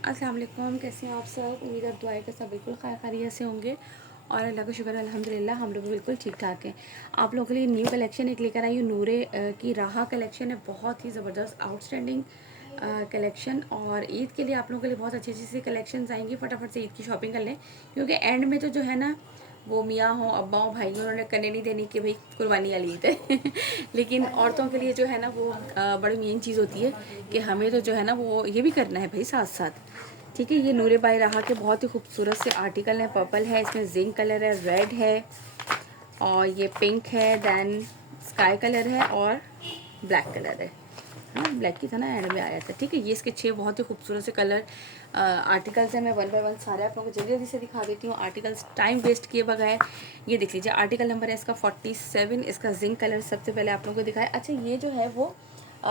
अस्सलाम वालेकुम। कैसे हैं आप सब? उम्मीद है दुआएं के सब बिल्कुल खैरियत से होंगे और अल्लाह का शुक्र है अल्हम्दुलिल्लाह हम लोग भी बिल्कुल ठीक ठाक हैं। आप लोगों के लिए न्यू कलेक्शन एक लेकर आई हूँ। नूरे की राह कलेक्शन है, बहुत ही ज़बरदस्त आउटस्टैंडिंग कलेक्शन। और ईद के लिए आप लोगों के लिए बहुत अच्छी अच्छी सी कलेक्शन आएंगी। फटाफट से ईद की शॉपिंग कर लें, क्योंकि एंड में तो जो है ना वो मियाँ हो अब्बा हो भाई हो, उन्होंने करने नहीं देनी कि भाई कुर्बानी वाली ईद है लेकिन औरतों के लिए जो है ना वो बड़ी मेन चीज़ होती है कि हमें तो जो है ना वो ये भी करना है भाई साथ साथ। ठीक है, ये नूरे बाई रहा के बहुत ही खूबसूरत से आर्टिकल है। पर्पल है, इसमें जिंक कलर है, रेड है और ये पिंक है, देन स्काई कलर है और ब्लैक कलर है। हाँ, ब्लैक की था ना, एंड में आया था। ठीक है, ये इसके 6 बहुत ही खूबसूरत से कलर आर्टिकल्स हैं। मैं वन बाय वन सारे आप लोगों को जल्दी जल्दी से दिखा देती हूँ, आर्टिकल्स टाइम वेस्ट किए बगैर। ये देख लीजिए, आर्टिकल नंबर है इसका 47। इसका जिंक कलर सबसे पहले आप लोगों को दिखाया। अच्छा, ये जो है वो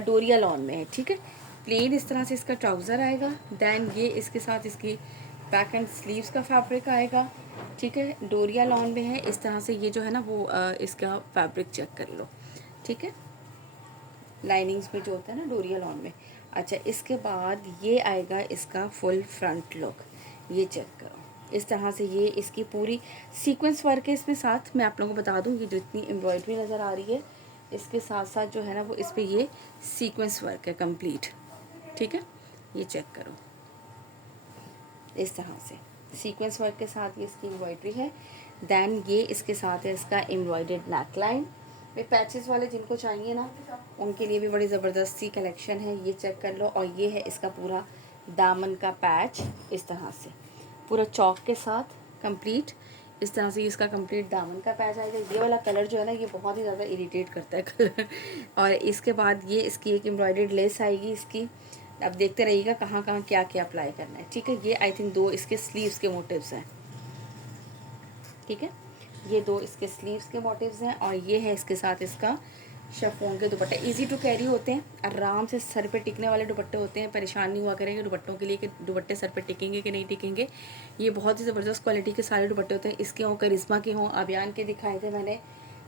डोरिया लॉन में है। ठीक है, प्लेन इस तरह से इसका ट्राउज़र आएगा। देन ये इसके साथ इसकी बैक एंड स्लीव्स का फैब्रिक आएगा। ठीक है, डोरिया लॉन में है इस तरह से। ये जो है ना वो इसका फैब्रिक चेक कर लो। ठीक है, लाइनिंग्स में जो होता है ना डोरिया लॉन में। अच्छा, इसके बाद ये आएगा इसका फुल फ्रंट लुक। ये चेक करो, इस तरह से ये इसकी पूरी सीक्वेंस वर्क है इसमें। साथ मैं आप लोगों को बता दूं, ये जो इतनी एम्ब्रॉयडरी नज़र आ रही है इसके साथ साथ जो है ना वो इस पर ये सीक्वेंस वर्क है कंप्लीट। ठीक है, ये चेक करो, इस तरह से सीक्वेंस वर्क के साथ ये इसकी एम्ब्रॉयडरी है। देन ये इसके साथ है इसका एम्ब्रॉयडर्ड नेक लाइन में पैचेस वाले जिनको चाहिए ना उनके लिए भी बड़ी ज़बरदस्त सी कलेक्शन है। ये चेक कर लो। और ये है इसका पूरा दामन का पैच, इस तरह से पूरा चौक के साथ कंप्लीट। इस तरह से इसका कंप्लीट दामन का पैच आएगा। ये वाला कलर जो है ना ये बहुत ही ज़्यादा इरिटेट करता है कलर और इसके बाद ये इसकी एक एम्ब्रॉयडर्ड लेस आएगी इसकी। अब देखते रहिएगा कहाँ कहाँ क्या क्या अप्लाई करना है। ठीक है, ये आई थिंक 2 इसके स्लीव्स के मोटिव्स हैं। ठीक है, ये 2 इसके स्लीव्स के मोटिव्स हैं और ये है इसके साथ इसका शिफॉन के दुपट्टे। इजी टू कैरी होते हैं, आराम से सर पे टिकने वाले दुपट्टे होते हैं। परेशान नहीं हुआ करेंगे दुपट्टों के लिए कि दुपट्टे सर पे टिकेंगे कि नहीं टिकेंगे। ये बहुत ही ज़बरदस्त क्वालिटी के सारे दुपट्टे होते हैं। इसके हों, करिश्मा के हों, अभियान के दिखाए थे मैंने,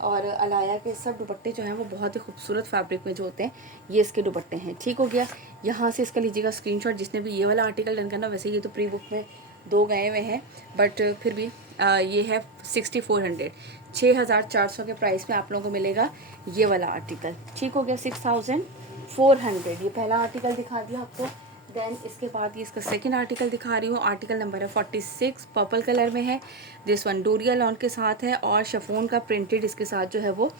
और अलाया के सब दुपट्टे जो हैं वो बहुत ही खूबसूरत फैब्रिक में जो होते हैं ये इसके दुपट्टे हैं। ठीक हो गया, यहाँ से इसका लीजिएगा स्क्रीनशॉट जिसने भी ये वाला आर्टिकल डन करना। वैसे ये तो प्री बुक में 2 गए हुए हैं, बट फिर भी ये है 6400, 6400 के प्राइस में आप लोगों को मिलेगा ये वाला आर्टिकल। ठीक हो गया, 6400। ये पहला आर्टिकल दिखा दिया आपको। देन इसके बाद ये इसका सेकंड आर्टिकल दिखा रही हूँ। आर्टिकल नंबर है 46, पर्पल कलर में है। दिस वन डोरिया लॉन के साथ है और शिफॉन का प्रिंटेड इसके साथ जो है वो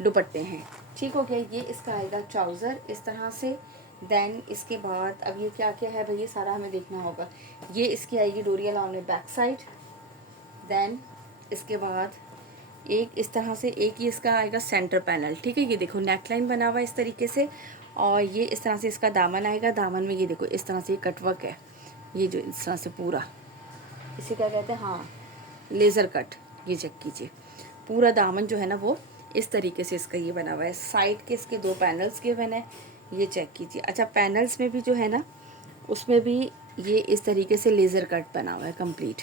दुपट्टे हैं। ठीक हो गया, ये इसका आएगा ट्राउज़र इस तरह से। देन इसके बाद अब ये क्या क्या है भाई, ये सारा हमें देखना होगा। ये इसकी आएगी डोरिया लॉन में बैक साइड। देन इसके बाद एक इस तरह से एक ही इसका आएगा सेंटर पैनल। ठीक है, ये देखो नेकलाइन बना हुआ है इस तरीके से। और ये इस तरह से इसका दामन आएगा। दामन में ये देखो इस तरह से कटवर्क है, ये जो इस तरह से पूरा, इसे क्या कहते हैं, हाँ लेज़र कट। ये चेक कीजिए, पूरा दामन जो है ना वो इस तरीके से इसका ये बना हुआ है। साइड के इसके 2 पैनल्स गिवन है, ये चेक कीजिए। अच्छा, पैनल्स में भी जो है ना उसमें भी ये इस तरीके से लेज़र कट बना हुआ है कंप्लीट।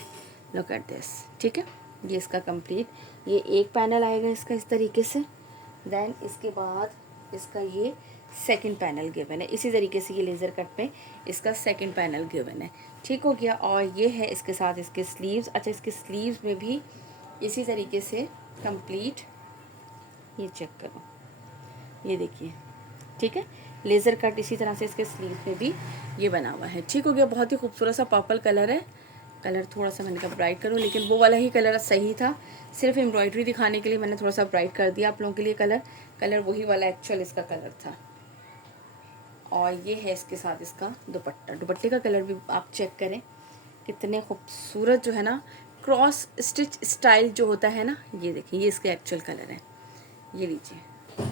Look at this. ठीक है, ये इसका कंप्लीट ये एक पैनल आएगा इसका इस तरीके से। देन इसके बाद इसका ये सेकंड पैनल गिवन है इसी तरीके से। ये लेज़र कट में इसका सेकंड पैनल गिवन है। ठीक हो गया, और ये है इसके साथ इसके स्लीव्स। अच्छा, इसके स्लीव्स में भी इसी तरीके से कंप्लीट, ये चेक करो, ये देखिए। ठीक है, लेज़र कट इसी तरह से इसके स्लीव में भी ये बना हुआ है। ठीक हो गया, बहुत ही खूबसूरत सा पर्पल कलर है। कलर थोड़ा सा मैंने कहा ब्राइट करूँ, लेकिन वो वाला ही कलर सही था, सिर्फ एम्ब्रॉयडरी दिखाने के लिए मैंने थोड़ा सा ब्राइट कर दिया आप लोगों के लिए। कलर वही वाला एक्चुअल इसका कलर था। और ये है इसके साथ इसका दुपट्टा। दुपट्टे का कलर भी आप चेक करें, कितने खूबसूरत जो है ना क्रॉस स्टिच स्टाइल जो होता है ना। ये देखिए, ये इसके एक्चुअल कलर है, ये लीजिए।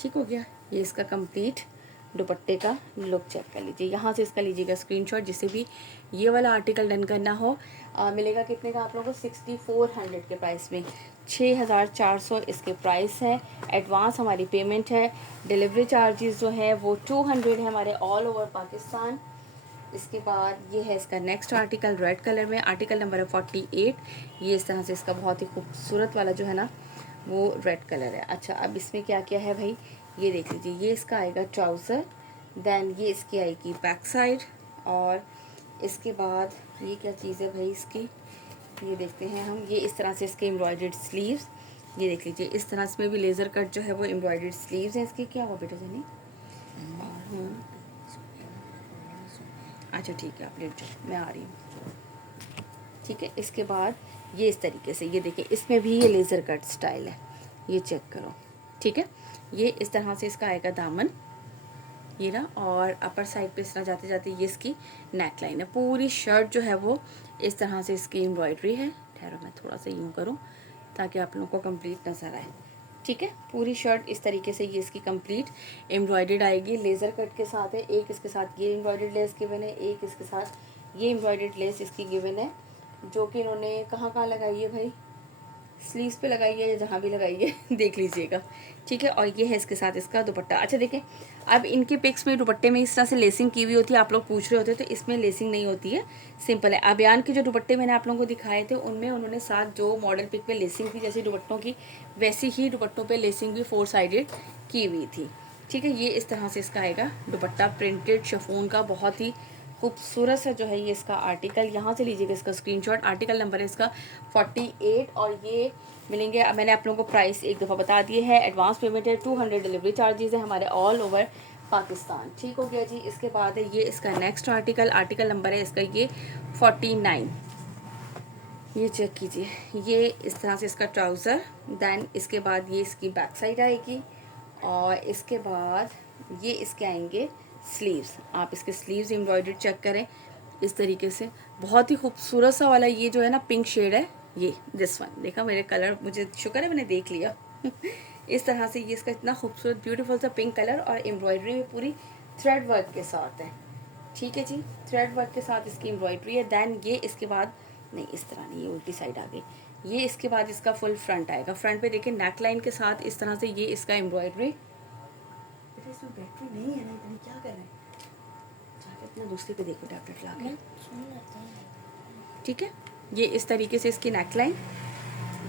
ठीक हो गया, ये इसका कंप्लीट दुपट्टे का लुक चेक कर लीजिए। यहाँ से इसका लीजिएगा स्क्रीनशॉट जिसे भी ये वाला आर्टिकल डन करना हो। मिलेगा कितने का आप लोगों को, 6400 के प्राइस में। 6400 इसके प्राइस है। एडवांस हमारी पेमेंट है। डिलीवरी चार्जेस जो है वो 200 है हमारे ऑल ओवर पाकिस्तान। इसके बाद ये है इसका नेक्स्ट आर्टिकल रेड कलर में। आर्टिकल नंबर है 48। ये इस तरह से इसका बहुत ही खूबसूरत वाला जो है ना वो रेड कलर है। अच्छा, अब इसमें क्या क्या है भाई, ये देख लीजिए। ये इसका आएगा ट्राउज़र। देन ये इसकी आएगी बैक साइड और इसके बाद ये क्या चीज़ है भाई इसकी, ये देखते हैं हम। ये इस तरह से इसके एम्ब्रॉयडर्ड स्लीव्स, ये देख लीजिए इस तरह से भी लेज़र कट जो है वो एम्ब्रॉयडर्ड स्लीव्स हैं इसके। क्या हुआ बेटा जानी? अच्छा ठीक है, आप लेट जाओ, मैं आ रही हूँ। ठीक है, इसके बाद ये इस तरीके से, ये देखिए इसमें भी ये लेज़र कट स्टाइल है, ये चेक करो। ठीक है, ये इस तरह से इसका आएगा दामन, ये ना, और अपर साइड पे इस तरह जाते जाते ये इसकी नेक लाइन है। पूरी शर्ट जो है वो इस तरह से इसकी एम्ब्रॉयडरी है। ठहरो मैं थोड़ा सा यूँ करूँ ताकि आप लोगों को कंप्लीट नज़र आए। ठीक है, पूरी शर्ट इस तरीके से ये इसकी कंप्लीट एम्ब्रॉयडर्ड आएगी, लेज़र कट के साथ है। एक इसके साथ ये एम्ब्रॉयडर्ड लेस गिवन है, एक इसके साथ ये एम्ब्रॉयडर्ड लेस इसकी गिवन है, जो कि इन्होंने कहाँ कहाँ लगाई है भाई, स्लीव्स पे लगाई है या जहाँ भी लगाई है देख लीजिएगा। ठीक है, और ये है इसके साथ इसका दुपट्टा। अच्छा देखें, अब इनके पिक्स में दुपट्टे में इस तरह से लेसिंग की हुई होती है, आप लोग पूछ रहे होते हैं, तो इसमें लेसिंग नहीं होती है, सिंपल है। अबियान के जो दुपट्टे मैंने आप लोगों को दिखाए थे उनमें उन्होंने साथ जो मॉडल पिक पे लेसिंग थी जैसे दुपट्टों की, वैसी ही दुपट्टों पे लेसिंग भी 4 साइडेड की हुई थी। ठीक है, ये इस तरह से इसका आएगा दुपट्टा, प्रिंटेड शिफॉन का, बहुत ही खूबसूरत सा जो है ये इसका आर्टिकल। यहाँ से लीजिएगा इसका स्क्रीनशॉट। आर्टिकल नंबर है इसका 48 और ये मिलेंगे, मैंने आप लोगों को प्राइस एक दफ़ा बता दिए है। एडवांस पेमेंट है, 200 डिलीवरी चार्जेस है हमारे ऑल ओवर पाकिस्तान। ठीक हो गया जी। इसके बाद है ये इसका नेक्स्ट आर्टिकल, आर्टिकल नंबर है इसका ये 49, ये चेक कीजिए। ये इस तरह से इसका ट्राउज़र, देन इसके बाद ये इसकी बैक साइड आएगी, और इसके बाद ये इसके आएंगे स्लीव्स। आप इसके स्लीव्स एम्ब्रॉयडर्ड चेक करें इस तरीके से, बहुत ही खूबसूरत सा वाला ये जो है ना पिंक शेड है, ये दिस वन देखा, मेरे कलर मुझे शुक्र है मैंने देख लिया इस तरह से ये इसका इतना खूबसूरत ब्यूटीफुल सा पिंक कलर, और एम्ब्रॉयडरी में पूरी थ्रेड वर्क के साथ है। ठीक है जी, थ्रेड वर्क के साथ इसकी एम्ब्रॉयडरी है। देन ये इसके बाद, नहीं इस तरह नहीं, ये उल्टी साइड आ गई। ये इसके बाद इसका फुल फ्रंट आएगा। फ्रंट पे देखिए नेक लाइन के साथ इस तरह से ये इसका एम्ब्रॉयडरी। इसमें बैटरी नहीं है ना, इतनी क्या कर रहे हैं, जाके अपना दूसरे पे देखो टैबलेट ला के। ठीक है, ये इस तरीके से इसकी नेक लाइन,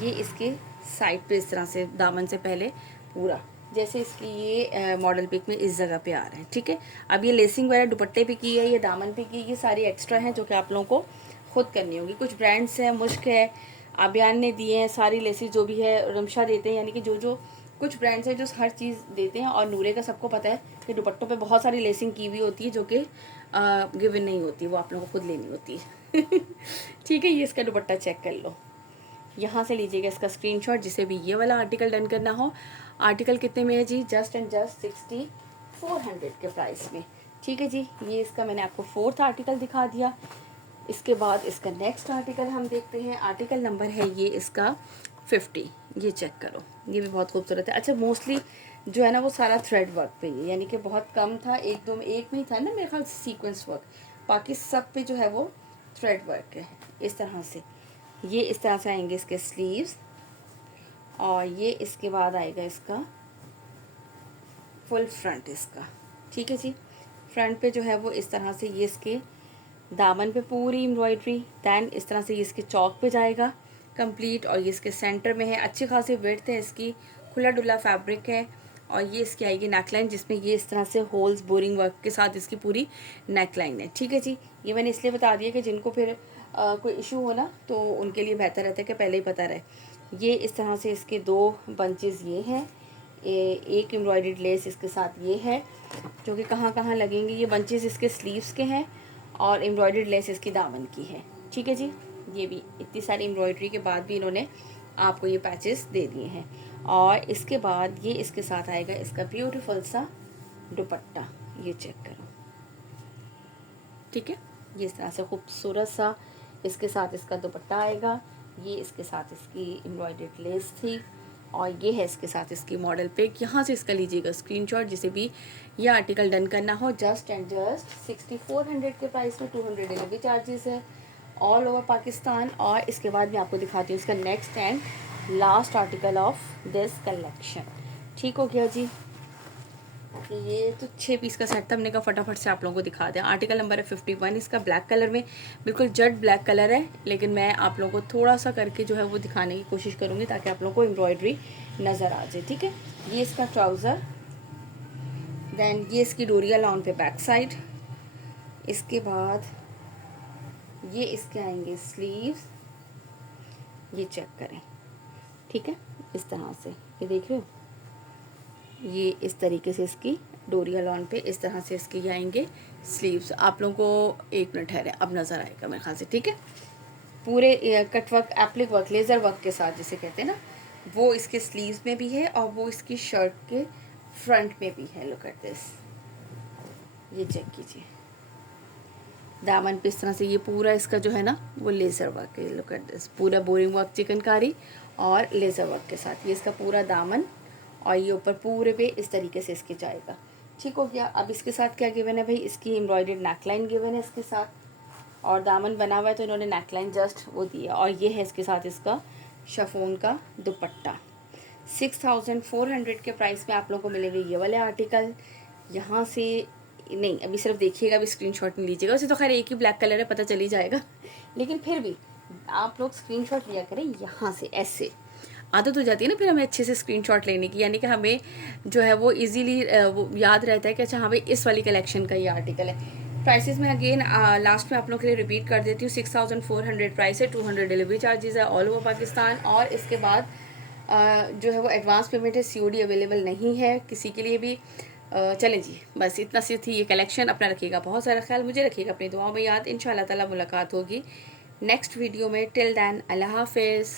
ये इसके साइड पे इस तरह से दामन से पहले पूरा जैसे इसकी ये मॉडल पिक में इस जगह पे आ रहा है। ठीक है, अब ये लेसिंग वगैरह दुपट्टे पे की है, ये दामन पे की, ये सारी एक्स्ट्रा हैं जो कि आप लोगों को खुद करनी होगी। कुछ ब्रांड्स हैं, मुश्क है, आबियान ने दिए हैं, सारी लेसिस जो भी है रमशा देते हैं, यानी कि जो जो कुछ ब्रांड्स हैं जो हर चीज़ देते हैं। और नूरे का सबको पता है कि दुपट्टों पे बहुत सारी लेसिंग की हुई होती है जो कि गिवन नहीं होती, वो आप लोगों को खुद लेनी होती है ठीक है, ये इसका दुपट्टा चेक कर लो, यहाँ से लीजिएगा इसका स्क्रीनशॉट जिसे भी ये वाला आर्टिकल डन करना हो। आर्टिकल कितने में है जी? जस्ट एंड जस्ट 6400 के प्राइस में। ठीक है जी, ये इसका मैंने आपको 4th आर्टिकल दिखा दिया। इसके बाद इसका नेक्स्ट आर्टिकल हम देखते हैं। आर्टिकल नंबर है ये इसका 50, ये चेक करो, ये भी बहुत खूबसूरत है। अच्छा मोस्टली जो है ना वो सारा थ्रेड वर्क पे ही, यानी कि बहुत कम था, एक दो में, एक में ही था ना मेरे ख्याल से सीक्वेंस वर्क, बाकी सब पे जो है वो थ्रेड वर्क है इस तरह से। ये इस तरह से आएंगे इसके स्लीव्स, और ये इसके बाद आएगा इसका फुल फ्रंट इसका। ठीक है जी, फ्रंट पे जो है वो इस तरह से ये इसके दामन पे पूरी एम्ब्रॉयडरी, दैन इस तरह से ये इसके चौक पे जाएगा कंप्लीट, और ये इसके सेंटर में है, अच्छी खासी विड्थ है इसकी, खुला डुला फैब्रिक है। और ये इसकी आएगी नेकलाइन जिसमें ये इस तरह से होल्स बोरिंग वर्क के साथ इसकी पूरी नेकलाइन है। ठीक है जी, ये मैंने इसलिए बता दिया कि जिनको फिर कोई इशू हो ना तो उनके लिए बेहतर रहता है कि पहले ही पता रहे। ये इस तरह से इसके 2 बंचेस ये हैं, एक एम्ब्रॉयडर्ड लेस इसके साथ ये है, जो कि कहाँ कहाँ लगेंगे। ये बंचेस इसके स्लीव्स के हैं और एम्ब्रॉयडर्ड लेस इसकी दामन की है। ठीक है जी, ये भी इतनी सारी एम्ब्रॉयडरी के बाद भी इन्होंने आपको ये पैचेस दे दिए हैं। और इसके बाद ये इसके साथ आएगा इसका ब्यूटीफुल सा दुपट्टा, ये चेक करो। ठीक है, ये इस तरह से खूबसूरत सा इसके साथ इसका दुपट्टा आएगा। ये इसके साथ इसकी एम्ब्रॉयडर्ड लेस थी, और ये है इसके साथ इसकी मॉडल पिक। यहाँ से इसका लीजिएगा स्क्रीनशॉट जिसे भी ये आर्टिकल डन करना हो। जस्ट एंड जस्ट 6400 के प्राइस में, 200 डिलीवरी चार्जेस है ऑल ओवर पाकिस्तान। और इसके बाद मैं आपको दिखाती हूँ इसका next and last article of this collection. ठीक हो गया जी, ये तो 6 पीस का सेट था, हमने कहा फटाफट से आप लोगों को दिखा दें। आर्टिकल नंबर है 51, इसका ब्लैक कलर में, बिल्कुल जेट ब्लैक कलर है, लेकिन मैं आप लोगों को थोड़ा सा करके जो है वो दिखाने की कोशिश करूँगी ताकि आप लोगों को एम्ब्रॉयडरी नज़र आ जाए। ठीक है, ये इसका ट्राउज़र, देन ये इसकी डोरिया लॉन पे बैक साइड, इसके बाद ये इसके आएंगे स्लीव्स, ये चेक करें, ठीक है, इस तरह से, ये देख रहे हो, ये इस तरीके से इसकी डोरिया लॉन पे इस तरह से इसके ये आएंगे स्लीव्स। आप लोगों को 1 मिनट है, अब नज़र आएगा मेरे ख्याल से, ठीक है। पूरे cut work, applique work, laser work के साथ जिसे कहते हैं ना, वो इसके स्लीव्स में भी है और वो इसकी शर्ट के फ्रंट में भी है। लुक एट दिस, ये चेक कीजिए, दामन पे इस तरह से ये पूरा इसका जो है ना वो लेज़र वर्क है। लुक एट दिस, पूरा बोरिंग वर्क चिकनकारी और लेज़र वर्क के साथ ये इसका पूरा दामन, और ये ऊपर पूरे पे इस तरीके से इसके जाएगा। ठीक हो गया। अब इसके साथ क्या गिवन है भाई, इसकी एम्ब्रॉयडर्ड नेकलाइन गिवन है इसके साथ, और दामन बना हुआ है तो इन्होंने नेकलाइन जस्ट वो दिया, और ये है इसके साथ इसका शफोन का दुपट्टा। 6400 के प्राइस में आप लोगों को मिलेंगे ये वाले आर्टिकल। यहाँ से नहीं, अभी सिर्फ देखिएगा, अभी स्क्रीनशॉट नहीं लीजिएगा, वैसे तो खैर एक ही ब्लैक कलर है, पता चल ही जाएगा, लेकिन फिर भी आप लोग स्क्रीनशॉट लिया करें यहाँ से। ऐसे आदत हो जाती है ना फिर हमें अच्छे से स्क्रीनशॉट लेने की, यानी कि हमें जो है वो इजीली वो याद रहता है कि अच्छा हाँ भाई इस वाली कलेक्शन का ये आर्टिकल है। प्राइसेस में अगेन लास्ट में आप लोगों के लिए रिपीट कर देती हूँ। 6400 प्राइस है, 200 डिलीवरी चार्जेस है ऑल ओवर पाकिस्तान, और इसके बाद जो है वो एडवांस पेमेंट है, COD अवेलेबल नहीं है किसी के लिए भी। चलें जी, बस इतना सी थी ये कलेक्शन। अपना रखिएगा बहुत सारा ख्याल, मुझे रखिएगा अपनी दुआओं में याद। इंशाल्लाह ताला मुलाकात होगी नेक्स्ट वीडियो में। टिल दैन अल्लाह हाफिज़।